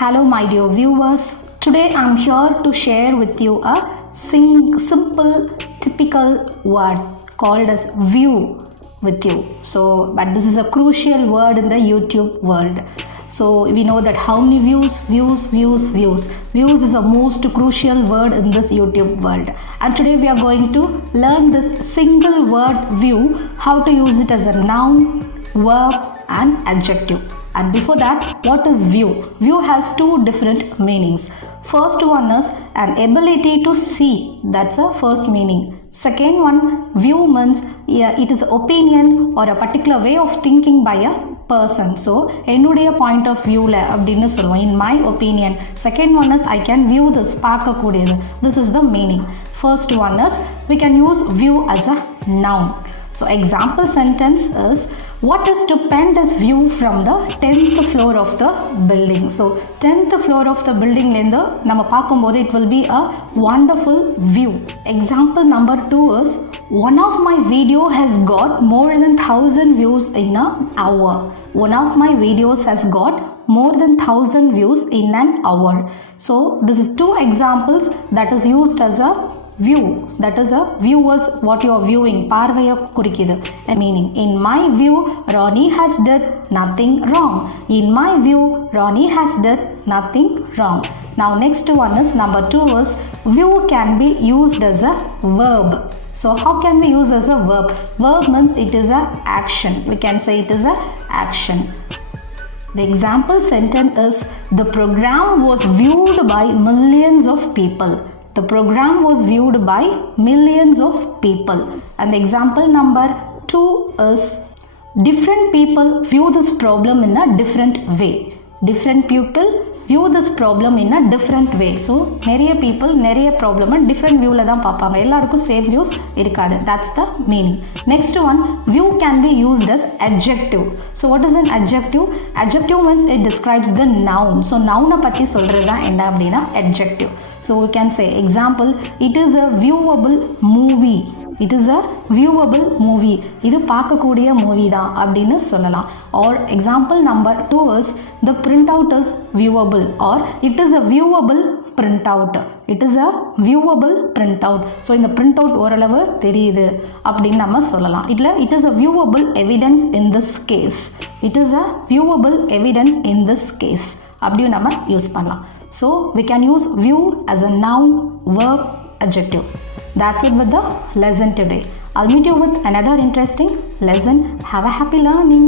Hello my dear viewers, today I am here to share with you a simple typical word called as view with you. But this is a crucial word in the YouTube world. So we know that how many views is the most crucial word in this YouTube world, and today we are going to learn this single word view, how to use it as a noun, verb and adjective. And before that, what is view? View has two different meanings. First one is an ability to see, that's a first meaning. Second one, view means it is opinion or a particular way of thinking by a person. So என்னுடைய point of viewல அப்படினு சொல்லுவோம், in my opinion. Second one is I can view this, பார்க்கக்கூடியது. This is the meaning. First one is we can use view as a noun. So example sentence is, what is stupendous view from the 10th floor of the building. So 10th floor of the building lenda நம்ம பார்க்கும்போது it will be a wonderful view. Example number 2 is, one of my video has got more than 1000 views in an hour. One of my videos has got more than 1000 views in an hour. So this is two examples that is used as a view. That is a view is what you are viewing. பார்வையை குறிக்குது. Meaning, in my view, Ronnie has did nothing wrong. In my view, Ronnie has did nothing wrong. Now next one is number 2 is, view can be used as a verb. So how can we use as a verb? Verb means it is a action. We can say it is a action. The example sentence is, the program was viewed by millions of people. The program was viewed by millions of people. And the example number 2 is, different people view this problem in a different way. Different people view this problem in a different way. So நிறைய people நிறைய problem different viewல தான் பார்ப்பாங்க. எல்லாருக்கும் same views இருக்காது. That's the meaning. Next one, view can be used as adjective. So what is an adjective? Adjective means it describes the noun. So noun பத்தி சொல்றது தான் என்ன அப்படினா adjective. So we can say, example, it is a viewable movie. It is a viewable movie. இது பார்க்கக்கூடிய movie தான் அப்படின்னு சொல்லலாம். Or example number 2 is, the printout is viewable, or it is a viewable printout. It is a viewable printout. So இந்த printout ஓரளவு தெரியுது அப்படின்னு நம்ம சொல்லலாம். it is a viewable evidence in this case. It is a viewable evidence in this case அப்படியும் நம்ம use பண்ணலாம். So we can use view as a noun, verb, adjective. That's it with the lesson today. I'll meet you with another interesting lesson. Have a happy learning.